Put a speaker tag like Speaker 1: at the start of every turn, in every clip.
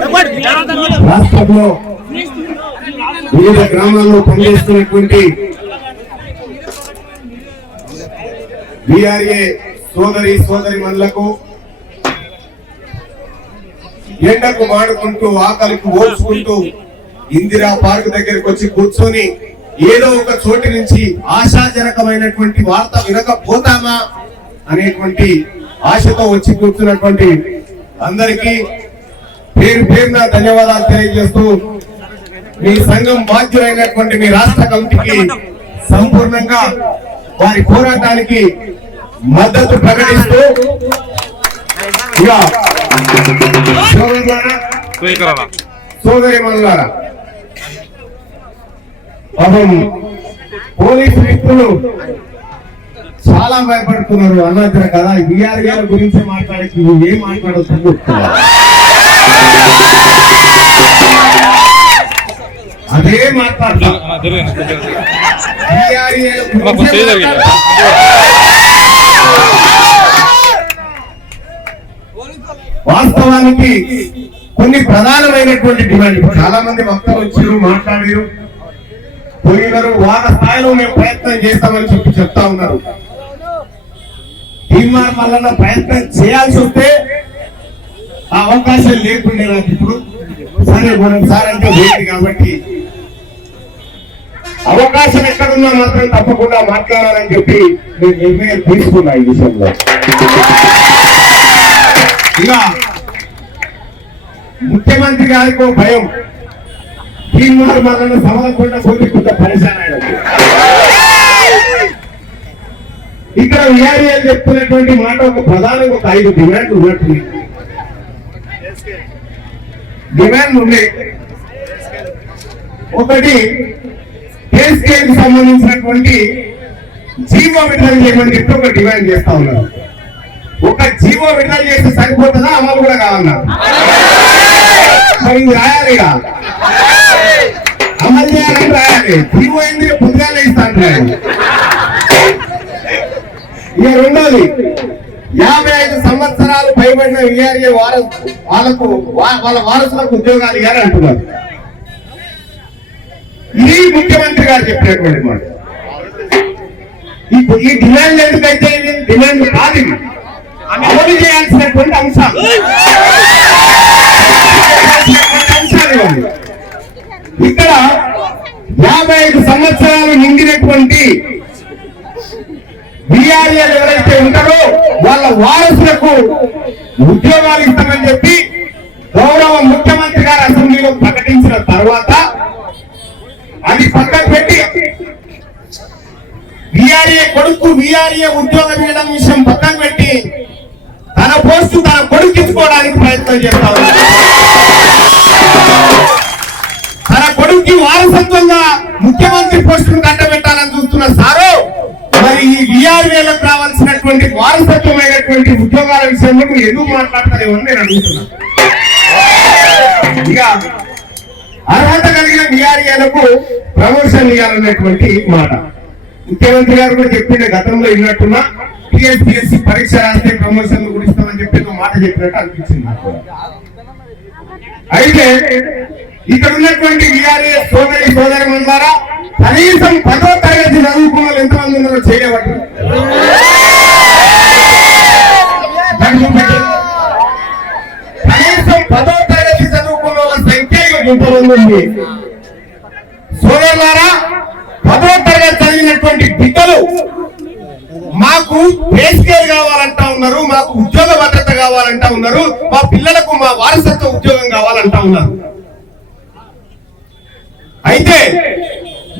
Speaker 1: రాష్ట్రంలో వివిధ గ్రామాల్లో పనిచేస్తున్నటువంటి బీఆర్ఏ సోదరి సోదరి మనులకు ఎండకు మాడుకుంటూ ఆకలికి ఓర్చుకుంటూ ఇందిరా పార్క్ దగ్గరికి వచ్చి కూర్చొని ఏదో ఒక చోటి నుంచి ఆశాజనకమైనటువంటి వార్త వినకపోతామా అనేటువంటి ఆశతో వచ్చి కూర్చున్నటువంటి అందరికీ పేరు పేరున ధన్యవాదాలు తెలియజేస్తూ మీ సంఘం బాధ్యులైనటువంటి మీ రాష్ట్ర కమిటీకి సంపూర్ణంగా వారి పోరాటానికి మద్దతు ప్రకటిస్తూ సోదరి మనులారా పాపం పోలీసు వ్యక్తులు చాలా భయపడుతున్నారు. అన్నది కదా విఆర్ గారి గురించి మాట్లాడి ఏం మాట్లాడుతుంది అదే. వాస్తవానికి కొన్ని ప్రధానమైనటువంటి డిమాండ్. చాలా మంది వక్తలు వచ్చారు మాట్లాడారు. పోయినారు వాళ్ళ స్థాయిలో మేము ప్రయత్నం చేస్తామని చెప్పి చెప్తా ఉన్నారు. తీర్మానం వల్ల ప్రయత్నం చేయాల్సి వస్తే ఆ అవకాశం లేకుండే నాకు ఇప్పుడు. సరే మనం సార్ అంటే లేదు కాబట్టి అవకాశం ఎక్కడున్నా మాత్రం తప్పకుండా మాట్లాడాలని చెప్పి నేను నిర్ణయం తీసుకున్నా ఈ విషయంలో. ఇక ముఖ్యమంత్రి గారికి ఒక భయం. తీర్మానం వలన సమలకుండా పోతే కొంత పరిశాన్ ఇక్కడ విఆర్ఏ చెప్తున్నటువంటి మాట ఒక ప్రధాన ఒక ఐదు డిమాండ్లు ఉన్నట్టు డిమాండ్లు ఉన్నాయి ఒకటి పే స్కేల్కి సంబంధించినటువంటి జీవో విడుదల చేయమని చెప్పి ఒక డిమాండ్ చేస్తా ఉన్నారు. ఒక జీవో విడుదల చేస్తే సరిపోతుందా? అమలు కూడా కావాలన్నారు మరి ఇది రాయాలి అమలు చేయాలని రాయాలి. జీవో ఏంది పొద్దుగానే ఇస్తా అంటున్నారు? ఇక రెండోది యాభై ఐదు సంవత్సరాలు పైబడిన విఆర్ఏ వారసు వాళ్ళకు వాళ్ళ వారసులకు ఉద్యోగాలు ఇవ్వాలని అంటున్నారు. ఇది ముఖ్యమంత్రి గారు చెప్పినటువంటి మాట. ఈ- ఈ డిమాండ్ ఎందుకైతే డిమాండ్ కాదు అమలు చేయాల్సినటువంటి అంశాలు. అంశాలు ఇక్కడ యాభై ఐదు సంవత్సరాలు నిండినటువంటి బీఆర్ఏలు ఎవరైతే ఉంటారో వాళ్ళ వారసులకు ఉద్యోగాలు ఇస్తామని చెప్పి గౌరవ ముఖ్యమంత్రి గారు అసెంబ్లీలో ప్రకటించిన తర్వాత అది పక్కన పెట్టి విఆర్ఏ కొడుకు విఆర్ఏ ఉద్యోగం ఇవ్వడం విషయం పక్కన పెట్టి తన పోస్టు తన కొడుకు ఇచ్చుకోవడానికి ప్రయత్నం చేస్తా తన కొడుకు వారసత్వంగా ముఖ్యమంత్రి పోస్టును కట్ట మరి రావాల్సినటువంటి వారసత్వమైనటువంటి ఉద్యోగాల విషయంలో నువ్వు ఎందుకు మాట్లాడతారేమని నేను అడుగుతున్నా. ఇక అర్హత కలిగిన విఆర్ఏలకు ప్రమోషన్ ఇవ్వాలనేటువంటి మాట. ముఖ్యమంత్రి గారు కూడా చెప్పిన గతంలో విన్నట్టున్నా టిఎస్పిఎస్సి పరీక్ష రాస్తే ప్రమోషన్ కూడా చెప్పి మాట చెప్పినట్టు అనిపించింది నాకు. అయితే ఇక్కడ ఉన్నటువంటి విఆర్ఏ సోదరి సోదరి ద్వారా కనీసం పదో తరగతి కనీసం పదో తరగతి చదువుకున్న వాళ్ళ సంఖ్య ఇంతమంది సోదరులారా పదో తరగతి చదివినటువంటి బిడ్డలు మాకు బేసికల్ కావాలంటా ఉన్నారు మాకు ఉద్యోగ భద్రత కావాలంటా ఉన్నారు మా పిల్లలకు మా వారసత్వ ఉద్యోగం కావాలంటా ఉన్నారు. అయితే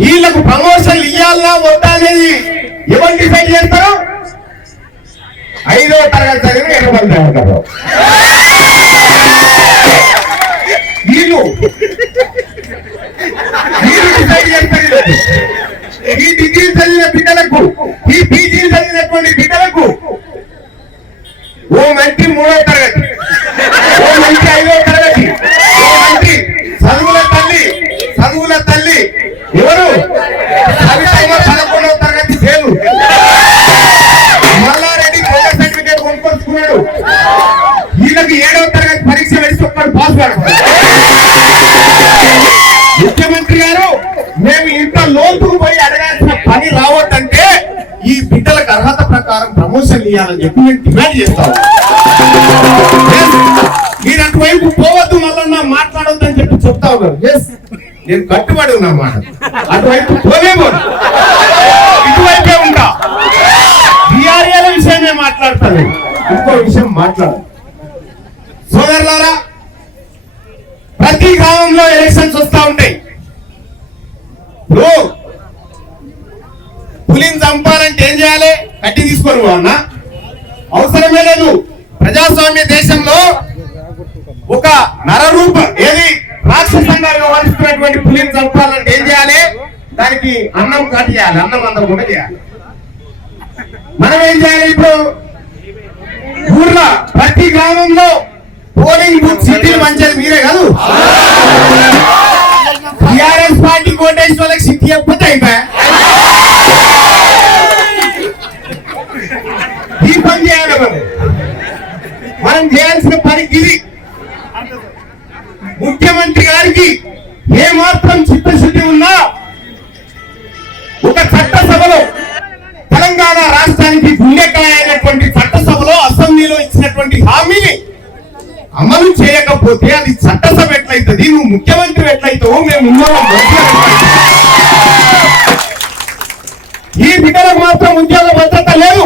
Speaker 1: వీళ్ళకు ప్రమోషన్లు ఇవ్వాలా వద్దా అనేది ఎవరు డిసైడ్ చేస్తారు? ఐదో తరగతి చదివిన ఎనభై ఉంటారు వీళ్ళు వీళ్ళు డిసైడ్ చేస్తారు ఈ డిగ్రీ చదివిన బిడ్డలకు ఈ పీజీ చదివినటువంటి బిడ్డలకు ఓ మంచి మూడో తరగతి ఓ మంచి ఐదో తరగతి ఓ మంచి చదువుల తల్లి చదువుల తల్లి ఎవరు? మాట్లాడుకోవాలి ముఖ్యమంత్రి గారు మేము ఇంత లోతుకు పోయి అడగాల్సిన పని రావద్దంటే ఈ బిడ్డలకు అర్హత ప్రకారం ప్రమోషన్ ఇవ్వాలని చెప్పి మేము డిమాండ్ చేస్తాం. మీరు అటువైపు పోవద్దు మళ్ళీ మాట్లాడొద్దు అని చెప్పి చెప్తా ఉన్నారు. నేను కట్టుబడి ఉన్నా మాట. అటువైపు పోలేము ఇటువైపే ఉంటా. బీఆర్ఏల విషయమే మాట్లాడతాను. ఇంకో విషయం మాట్లాడు సోదరులారా ప్రతి ఎలక్షన్స్ వస్తూ ఉంటాయి. ఇప్పుడు పులిని చంపాలంటే ఏం చేయాలి? కట్టి తీసుకొని అన్న అవసరమే లేదు. ప్రజాస్వామ్య దేశంలో ఒక నరరూప ఏది? రాక్షసంగా వ్యవహరిస్తున్నటువంటి పులిని చంపాలంటే ఏం చేయాలి? దానికి అన్నం కాటి చేయాలి. అన్నం అందరం కూడా చేయాలి. మనం ఏం చేయాలి ఇప్పుడు? ఊర్లో ప్రతి గ్రామంలో పోలింగ్ బూత్ సిటీలు మంచిది మీరే కాదు. టిఆర్ఎస్ పార్టీ కోటేశ్వర వాళ్ళకి సిటీ చెప్పతే అయిపోయా? ఈ పని చేయాలి మనం మనం చేయాల్సిన పని ఇది. ముఖ్యమంత్రి గారికి ఏ మాత్రం చిత్తశుద్ధి ఉన్నా ఒక చట్టసభలో చేయకపోతే అది చట్టసభ ఎట్లయితుంది? నువ్వు ముఖ్యమంత్రి ఎట్లయితావు మేము ఈ బిడ్డలకు మాత్రం ఉద్యోగ భద్రత లేదు.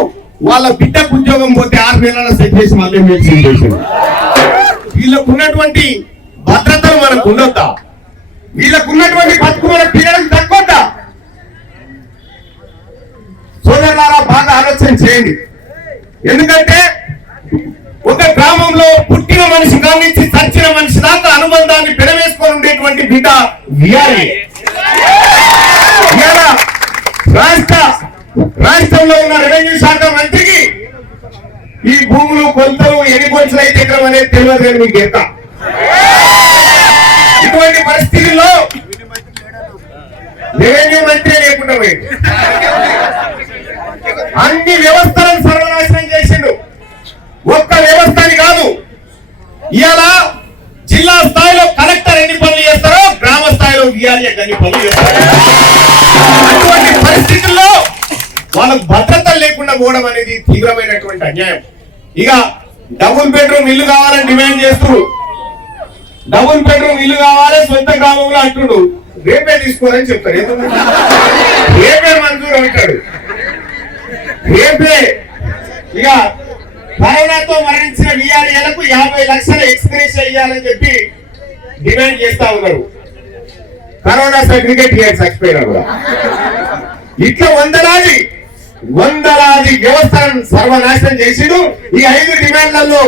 Speaker 1: వాళ్ళ బిడ్డకు ఉద్యోగం పోతే ఆరు నెలల సెట్ చేసి మళ్ళీ మీరు సీల్ చేసింది వీళ్ళకు ఉన్నటువంటి భద్రతను మనకు ఉండొద్దా వీళ్ళకు ఉన్నటువంటి బతుకు మన పిల్లలకు తగ్గొద్దా సోదరులారా బాగా ఆలోచన చేయండి. ఎందుకంటే ఒక గ్రామంలో పుట్టిన మనిషి కానించి చచ్చిన మనిషి దాకా అనుబంధాన్ని పెనవేసుకొని ఉండేటువంటి బిడ్డ విఆర్ఏ. రాష్ట్ర రాష్ట్రంలో ఉన్న రెవెన్యూ శాఖ మంత్రికి ఈ భూములు కొలతలు ఎన్ని కొంచెలు అయితే ఇక్కడ అనేది తెలియదు కానీ మీకు ఎక్క ఇటువంటి పరిస్థితుల్లో రెవెన్యూ మంత్రి లేకుండా అన్ని వ్యవస్థలను ఇవాళ జిల్లా స్థాయిలో కలెక్టర్ ఎన్ని పనులు చేస్తారో గ్రామ స్థాయిలో విఆర్ఏ అన్ని పనులు చేస్తారు. అటువంటి పరిస్థితుల్లో వాళ్ళకు భద్రత లేకుండా పోవడం అనేది తీవ్రమైనటువంటి అన్యాయం. ఇక డబుల్ బెడ్రూమ్ ఇల్లు కావాలని డిమాండ్ చేస్తూ డబుల్ బెడ్రూమ్ ఇల్లు కావాలి సొంత గ్రామంలో అంటుడు రేపే తీసుకోరని చెప్తారు. ఎందుకు? రేపే మంజూరు అంటాడు. రేపే. ఇక కరోనాతో మరణించిన విఆర్ఏలకు యాభై లక్షల ఎక్స్ప్రెస్ అయ్యాలని చెప్పి డిమాండ్ చేస్తా ఉన్నారు. కరోనా సర్టిఫికేట్ ఇయర్ చచ్చిపోయినా కూడా. ఇట్లా వందలాది వందలాది వ్యవస్థలను సర్వనాశనం చేసిడు. ఈ ఐదు డిమాండ్లలో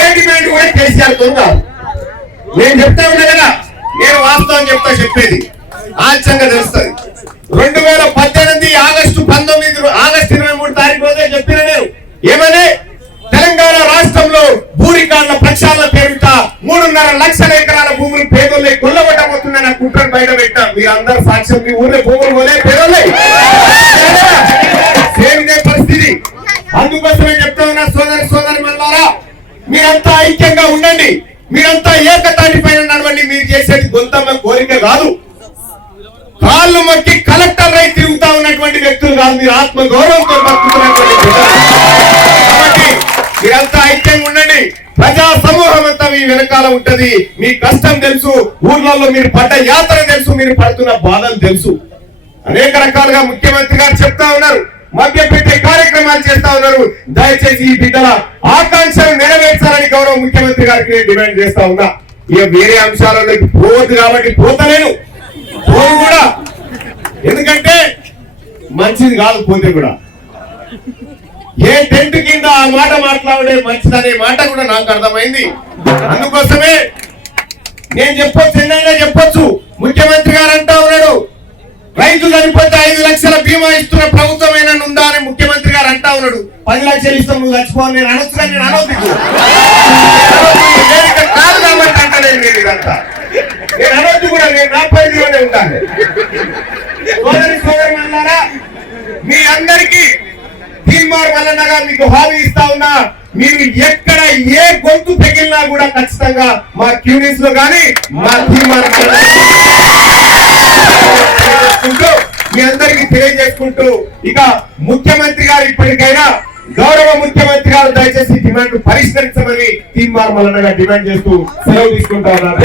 Speaker 1: ఏ డిమాండ్ కూడా కేసీఆర్ కొన్నారు నేను చెప్తా ఉన్నా కదా నేను వాస్తవం చెప్తా చెప్పేది. ఆలస్యంగా తెలుస్తుంది. రెండు వేల పద్దెనిమిది పేదోళ్ళే కొల్లగొట్టబోతుందని ఆ కుట్రను బయట పెట్టాం మీరు అందరు సాక్ష్యం మీ ఊర్లో పోగులు పోలే పేదోళ్ళే. సేమ్ పరిస్థితి. అందుకోసమే చెప్తా ఉన్నా సోదరి సోదరి మళ్ళారా మీరంతా ఐక్యంగా ఉండండి. మీరంతా ఏకతాటి పైన నడవండి. మీరు చేసేది గొంతమ్మ కోరిక కాదు. కాళ్ళు మొక్కి కలెక్టర్ అయి తిరుగుతా ఉన్నటువంటి వ్యక్తులు కాదు. మీరు ఆత్మ గౌరవంతో బతుకుతున్నటువంటి మీరంతా ఐక్యంగా ఉండండి. ప్రజా సమూహం అంతా మీ వెనకాల ఉంటది. మీ కష్టం తెలుసు. ఊర్లలో మీరు పడ్డ యాత్ర తెలుసు. మీరు పడుతున్న బాధలు తెలుసు. అనేక రకాలుగా ముఖ్యమంత్రి గారు చెప్తా ఉన్నారు. మద్యపెట్టే కార్యక్రమాలు చేస్తా ఉన్నారు. దయచేసి ఈ బిడ్డల ఆకాంక్షలు నెరవేర్చాలని గౌరవ ముఖ్యమంత్రి గారికి నేను డిమాండ్ చేస్తా ఉన్నా. ఇక వేరే అంశాలలోకి పోవద్దు కాబట్టి పోతలేను పోను కూడా. ఎందుకంటే మంచిది కాదు పోతే కూడా. ఏ టెంట్ కింద ఆ మాట మాట్లాడే మంచిదనే మాట కూడా నాకు అర్థమైంది. అందుకోసమే నేను చెప్పొచ్చు ఎన్నైనా చెప్పొచ్చు. ముఖ్యమంత్రి గారు అంటా ఉన్నాడు రైతు చనిపోతే ఐదు లక్షల బీమా ఇస్తున్న ప్రభుత్వం ఏమైనా ఉందా? అని ముఖ్యమంత్రి గారు అంటా ఉన్నాడు. పది లక్షలు ఇస్తాం నువ్వు చచ్చిపోవాలి నేను అనొచ్చు నేను అనవద్దు కాదు కాబట్టి అంటలేదు నేను ఇదంతా. నేను అనొద్దు కూడా నేను నా పరిధిలోనే ఉంటాను. సోదరి సోదరి మీ అందరికీ తీన్మార్ మల్లన్నగా మీకు హామీ ఇస్తా ఉన్నా మీరు ఎక్కడ ఏ గొంతు తగిలినా కూడా ఖచ్చితంగా మా క్యూనిస్లో కానీ మా తీన్మార్ మీ అందరికి తెలియజేసుకుంటూ ఇక ముఖ్యమంత్రి గారు ఇప్పటికైనా గౌరవ ముఖ్యమంత్రి గారు దయచేసి డిమాండ్ పరిష్కరించమని తీన్మార్ మల్లన్నగా డిమాండ్ చేస్తూ సెలవు తీసుకుంటా ఉన్నారు.